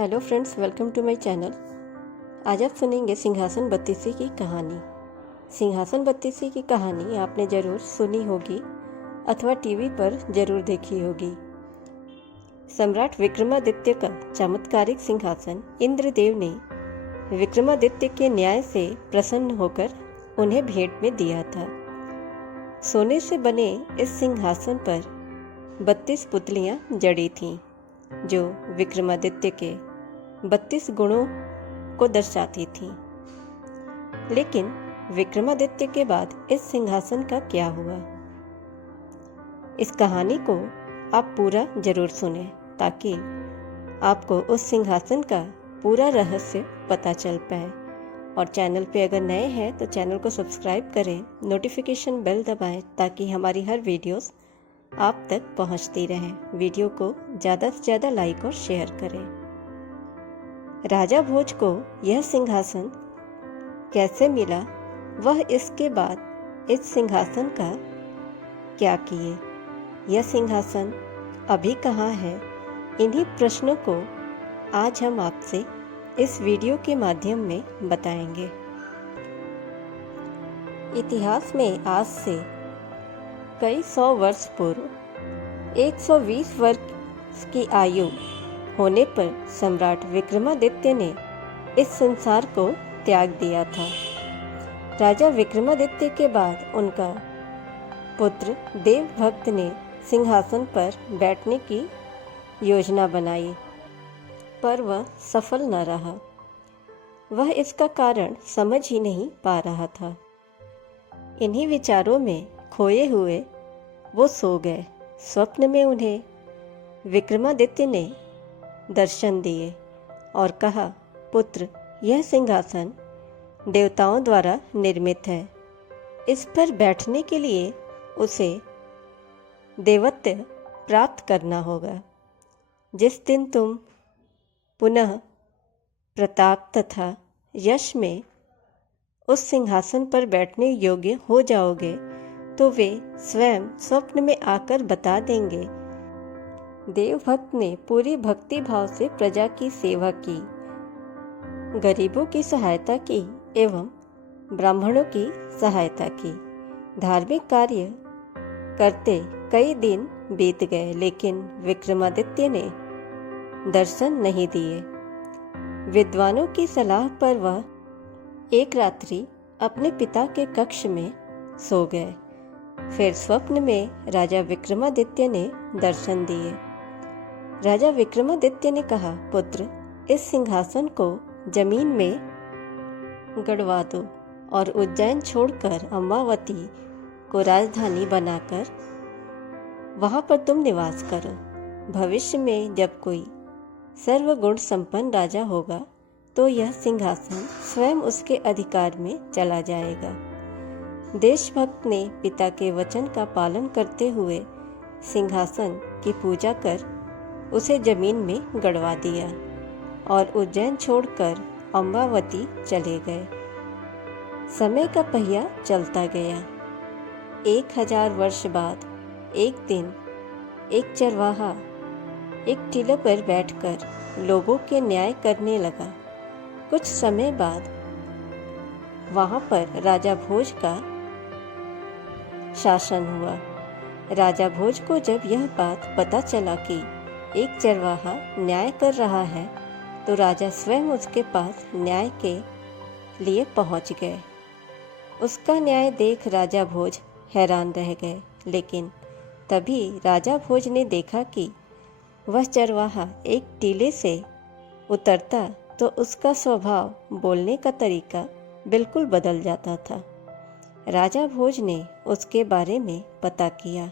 Hello friends, welcome to my channel. आज आप सुनेंगे सिंहासन बत्तीसी की कहानी। सिंहासन बत्तीसी की कहानी आपने ज़रूर सुनी होगी अथवा टीवी पर ज़रूर देखी होगी। सम्राट विक्रमादित्य का चमत्कारिक सिंहासन इंद्रदेव ने विक्रमादित्य के न्याय से प्रसन्न होकर उन्हें भेंट में दिया था। सोने से बने इस सिंहासन पर 32 पुतलियां जड़ी थीं, जो विक्रमादित्य के 32 गुणों को दर्शाती थीं। लेकिन विक्रमादित्य के बाद इस सिंहासन का क्या हुआ? इस कहानी को आप पूरा जरूर सुने ताकि आपको उस सिंहासन का पूरा रहस्य पता चल पाए। और चैनल पे अगर नए हैं तो चैनल को सब्सक्राइब करें, नोटिफिकेशन बेल दबाएं ताकि हमारी हर वीडियोस आप तक पहुंचती रहें। वीडियो को ज़्यादा से ज़्यादा लाइक और शेयर करें। राजा भोज को यह सिंहासन कैसे मिला, वह इसके बाद इस सिंहासन का क्या किए, यह सिंहासन अभी कहाँ है, इन्हीं प्रश्नों को आज हम आपसे इस वीडियो के माध्यम में बताएंगे। इतिहास में आज से कई 100 वर्ष पूर्व 120 वर्ष की आयु होने पर सम्राट विक्रमादित्य ने इस संसार को त्याग दिया था। राजा विक्रमादित्य के बाद उनका पुत्र देवभक्त ने सिंहासन पर बैठने की योजना बनाई, पर वह सफल न रहा। वह इसका कारण समझ ही नहीं पा रहा था। इन्हीं विचारों में खोए हुए वो सो गए। स्वप्न में उन्हें विक्रमादित्य ने दर्शन दिए और कहा, पुत्र, यह सिंहासन देवताओं द्वारा निर्मित है। इस पर बैठने के लिए उसे देवत्व प्राप्त करना होगा। जिस दिन तुम पुनः प्रताप तथा यश में उस सिंहासन पर बैठने योग्य हो जाओगे तो वे स्वयं स्वप्न में आकर बता देंगे। देवभक्त ने पूरी भक्ति भाव से प्रजा की सेवा की, गरीबों की सहायता की एवं ब्राह्मणों की सहायता की। धार्मिक कार्य करते कई दिन बीत गए, लेकिन विक्रमादित्य ने दर्शन नहीं दिए। विद्वानों की सलाह पर वह एक रात्रि अपने पिता के कक्ष में सो गए। फिर स्वप्न में राजा विक्रमादित्य ने दर्शन दिए। राजा विक्रमादित्य ने कहा, पुत्र, इस सिंहासन को जमीन में गड़वा दो और उज्जैन छोड़कर अम्बावती को राजधानी बनाकर वहां पर तुम निवास करो। भविष्य में जब कोई सर्वगुण संपन्न राजा होगा तो यह सिंहासन स्वयं उसके अधिकार में चला जाएगा। देशभक्त ने पिता के वचन का पालन करते हुए सिंहासन की पूजा कर उसे जमीन में गड़वा दिया और उज्जैन छोड़कर अम्बावती चले गए। समय का पहिया चलता गया। 1000 वर्ष बाद एक दिन एक चरवाहा एक टीले पर बैठकर लोगों के न्याय करने लगा। कुछ समय बाद वहां पर राजा भोज का शासन हुआ। राजा भोज को जब यह बात पता चला कि एक चरवाहा न्याय कर रहा है तो राजा स्वयं उसके पास न्याय के लिए पहुंच गए। उसका न्याय देख राजा भोज हैरान रह गए, लेकिन तभी राजा भोज ने देखा कि वह चरवाहा एक टीले से उतरता तो उसका स्वभाव, बोलने का तरीका बिल्कुल बदल जाता था। राजा भोज ने उसके बारे में पता किया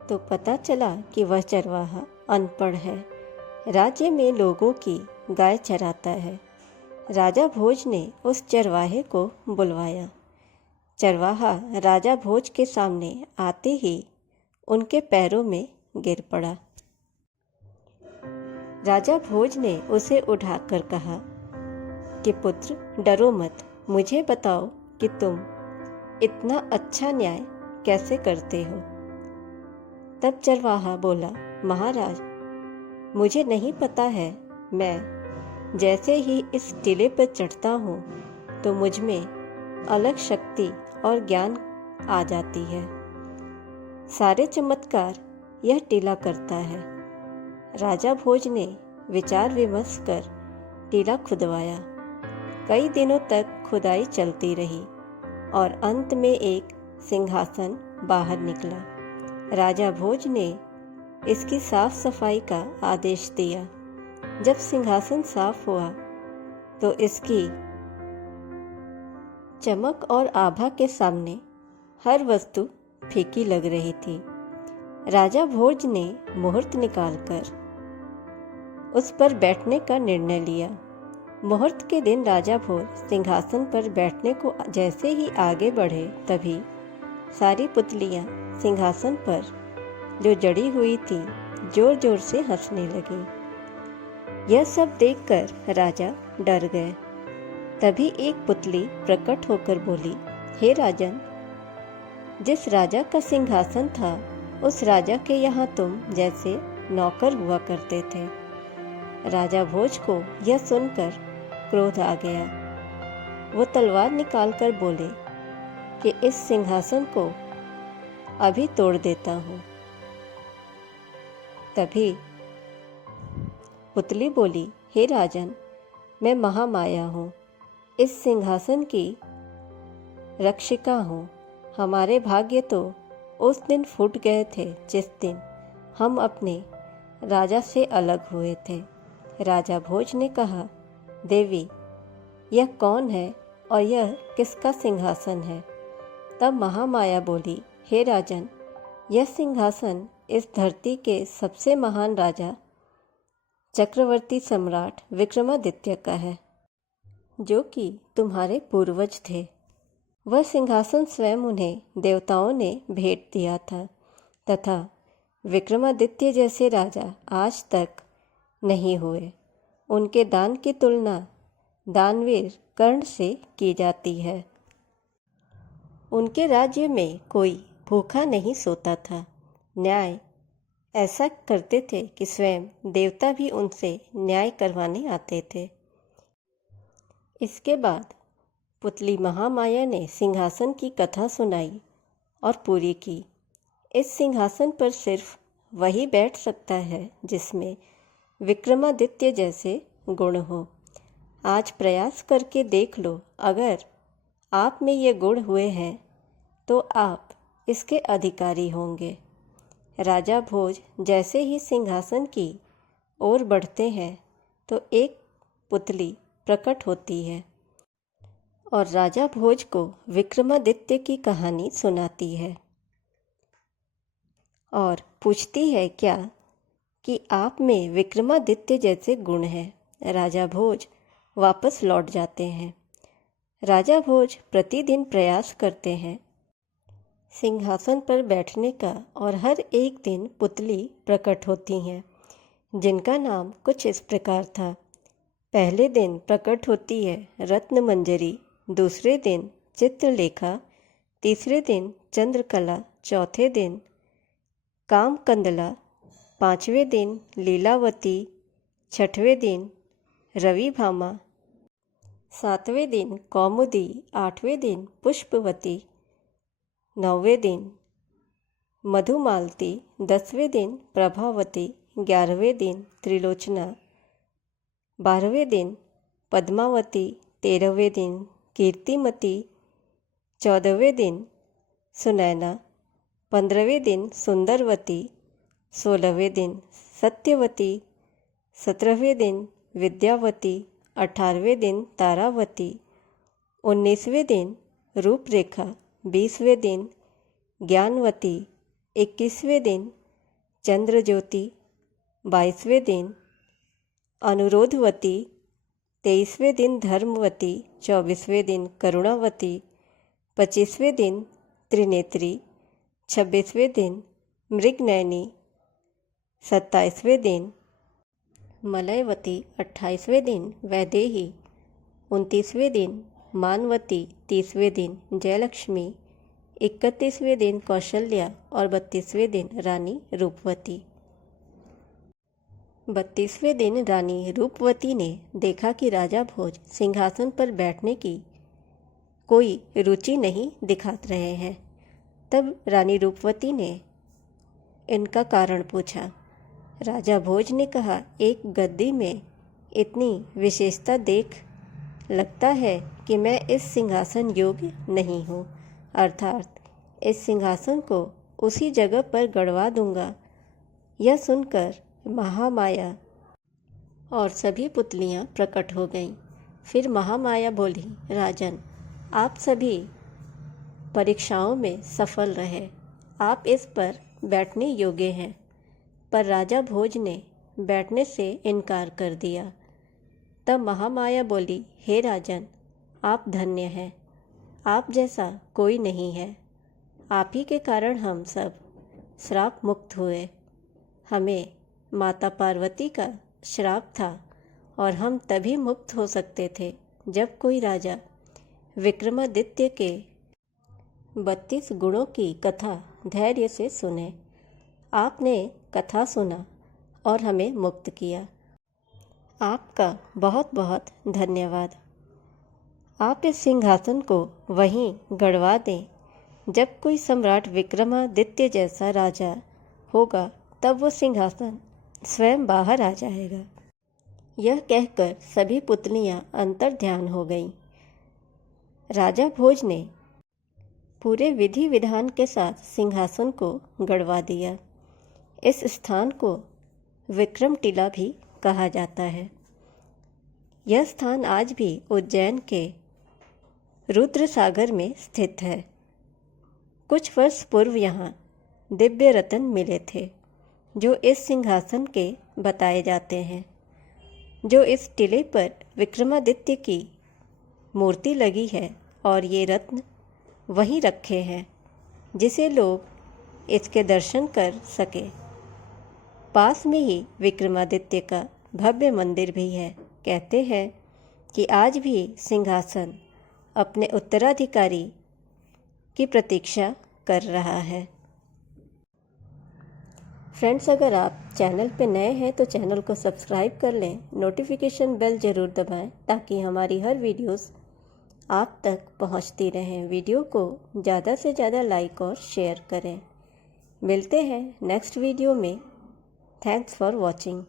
तो पता चला कि वह चरवाहा अनपढ़ है, राज्य में लोगों की गाय चराता है। राजा भोज ने उस चरवाहे को बुलवाया। चरवाहा राजा भोज के सामने आते ही उनके पैरों में गिर पड़ा। राजा भोज ने उसे उठाकर कहा कि पुत्र, डरो मत, मुझे बताओ कि तुम इतना अच्छा न्याय कैसे करते हो। तब चरवाहा बोला, महाराज, मुझे नहीं पता है मैं जैसे ही इस टीले पर चढ़ता हूँ तो मुझ में अलग शक्ति और ज्ञान आ जाती है। सारे चमत्कार यह टीला करता है। राजा भोज ने विचार विमर्श कर टीला खुदवाया। कई दिनों तक खुदाई चलती रही और अंत में एक सिंहासन बाहर निकला। राजा भोज ने इसकी साफ सफाई का आदेश दिया। जब सिंहासन साफ हुआ तो इसकी चमक और आभा के सामने हर वस्तु फीकी लग रही थी। राजा भोज ने मुहूर्त निकालकर उस पर बैठने का निर्णय लिया। मुहूर्त के दिन राजा भोज सिंहासन पर बैठने को जैसे ही आगे बढ़े तभी सारी पुतलियां सिंहासन पर जो जड़ी हुई थी जोर जोर से हंसने लगी। यह सब देखकर राजा डर गए। तभी एक पुतली प्रकट होकर बोली, हे राजन, जिस राजा का सिंहासन था उस राजा के यहाँ तुम जैसे नौकर हुआ करते थे। राजा भोज को यह सुनकर क्रोध आ गया। वो तलवार निकालकर बोले कि इस सिंहासन को अभी तोड़ देता हूँ। तभी पुतली बोली, हे राजन, मैं महामाया हूँ, इस सिंहासन की रक्षिका हूँ। हमारे भाग्य तो उस दिन फूट गए थे जिस दिन हम अपने राजा से अलग हुए थे। राजा भोज ने कहा, देवी, यह कौन है और यह किसका सिंहासन है? तब महामाया बोली, हे राजन, यह सिंहासन इस धरती के सबसे महान राजा चक्रवर्ती सम्राट विक्रमादित्य का है, जो कि तुम्हारे पूर्वज थे। वह सिंहासन स्वयं उन्हें देवताओं ने भेंट दिया था तथा विक्रमादित्य जैसे राजा आज तक नहीं हुए। उनके दान की तुलना दानवीर कर्ण से की जाती है। उनके राज्य में कोई भूखा नहीं सोता था। न्याय ऐसा करते थे कि स्वयं देवता भी उनसे न्याय करवाने आते थे। इसके बाद पुतली महामाया ने सिंहासन की कथा सुनाई और पूरी की। इस सिंहासन पर सिर्फ वही बैठ सकता है जिसमें विक्रमादित्य जैसे गुण हो। आज प्रयास करके देख लो, अगर आप में ये गुण हुए हैं तो आप इसके अधिकारी होंगे। राजा भोज जैसे ही सिंहासन की ओर बढ़ते हैं तो एक पुतली प्रकट होती है और राजा भोज को विक्रमादित्य की कहानी सुनाती है और पूछती है क्या कि आप में विक्रमादित्य जैसे गुण हैं। राजा भोज वापस लौट जाते हैं। राजा भोज प्रतिदिन प्रयास करते हैं सिंहासन पर बैठने का और हर एक दिन पुतली प्रकट होती हैं जिनका नाम कुछ इस प्रकार था। पहले दिन प्रकट होती है रत्न मंजरी, दूसरे दिन चित्रलेखा, तीसरे दिन चंद्रकला, चौथे दिन कामकंदला, पांचवें दिन लीलावती, छठवें दिन रविभामा, सातवें दिन कौमुदी, आठवें दिन पुष्पवती, नौवें दिन मधुमालती, 10वें दिन प्रभावती, 11वें दिन त्रिलोचना, 12वें दिन पद्मावती, 13वें दिन कीर्तिमती, 14वें दिन सुनैना, 15वें दिन सुंदरवती, 16वें दिन सत्यवती, 17वें दिन विद्यावती, 18वें दिन तारावती, 19वें दिन रूपरेखा, 20वें दिन ज्ञानवती, 21वें दिन चंद्रज्योति, 22वें दिन अनुरोधवती, 23वें दिन धर्मवती, 24वें दिन करुणावती, 25वें दिन त्रिनेत्री, 26वें दिन मृगनयनी, 27वें दिन मलयवती, 28वें दिन वैदेही, 29वें दिन मानवती, 30वें दिन जयलक्ष्मी, 31वें दिन कौशल्या और 32वें दिन रानी रूपवती। 32वें दिन रानी रूपवती ने देखा कि राजा भोज सिंहासन पर बैठने की कोई रुचि नहीं दिखा रहे हैं। तब रानी रूपवती ने इनका कारण पूछा। राजा भोज ने कहा, एक गद्दी में इतनी विशेषता देख लगता है कि मैं इस सिंहासन योग्य नहीं हूँ, अर्थात इस सिंहासन को उसी जगह पर गड़वा दूंगा। यह सुनकर महामाया और सभी पुतलियाँ प्रकट हो गईं। फिर महामाया बोली, राजन, आप सभी परीक्षाओं में सफल रहे, आप इस पर बैठने योग्य हैं। पर राजा भोज ने बैठने से इनकार कर दिया। तब महामाया बोली, हे राजन, आप धन्य हैं, आप जैसा कोई नहीं है। आप ही के कारण हम सब श्राप मुक्त हुए। हमें माता पार्वती का श्राप था और हम तभी मुक्त हो सकते थे जब कोई राजा विक्रमादित्य के 32 गुणों की कथा धैर्य से सुने। आपने कथा सुना और हमें मुक्त किया। आपका बहुत बहुत धन्यवाद। आप इस सिंहासन को वहीं गड़वा दें। जब कोई सम्राट विक्रमादित्य जैसा राजा होगा तब वो सिंहासन स्वयं बाहर आ जाएगा। यह कहकर सभी पुतलियां अंतर्ध्यान हो गईं। राजा भोज ने पूरे विधि विधान के साथ सिंहासन को गड़वा दिया। इस स्थान को विक्रम टीला भी कहा जाता है। यह स्थान आज भी उज्जैन के रुद्र सागर में स्थित है। कुछ वर्ष पूर्व यहाँ दिव्य रत्न मिले थे जो इस सिंहासन के बताए जाते हैं। जो इस टीले पर विक्रमादित्य की मूर्ति लगी है और ये रत्न वहीं रखे हैं जिसे लोग इसके दर्शन कर सके। पास में ही विक्रमादित्य का भव्य मंदिर भी है। कहते हैं कि आज भी सिंहासन अपने उत्तराधिकारी की प्रतीक्षा कर रहा है। फ्रेंड्स, अगर आप चैनल पर नए हैं तो चैनल को सब्सक्राइब कर लें, नोटिफिकेशन बेल ज़रूर दबाएं ताकि हमारी हर वीडियोस आप तक पहुंचती रहें। वीडियो को ज़्यादा से ज़्यादा लाइक और शेयर करें। मिलते हैं नेक्स्ट वीडियो में। Thanks for watching.